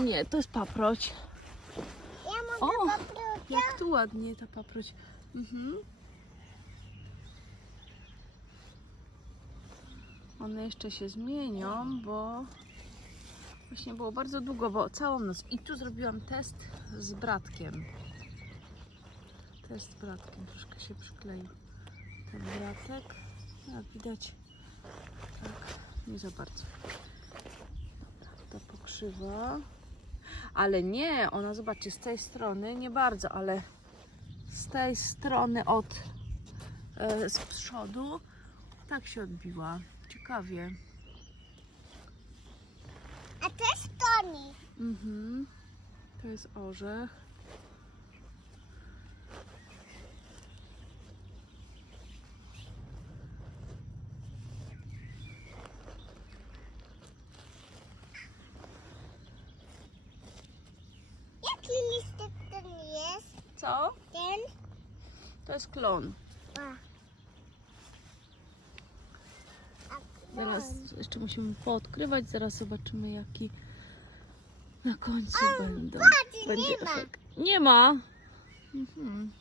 Nie, to jest paproć. Ja O, paprocia? Jak tu ładnie ta paproć. Mhm. One jeszcze się zmienią, bo właśnie było bardzo długo, bo całą noc. I tu zrobiłam test z bratkiem. Test z bratkiem, troszkę się przykleił ten bratek. Jak widać, tak, nie za bardzo. Ta pokrzywa. Ale nie, ona zobaczcie, z tej strony nie bardzo, ale z tej strony od e, z przodu tak się odbiła. Ciekawie. A to jest Toni. Mhm. To jest orzech. Jaki listek ten jest? Co? Ten? To jest klon. A. A jeszcze musimy poodkrywać, zaraz zobaczymy jaki na końcu będą. patrz, nie ma. efekt. Nie ma. Mhm.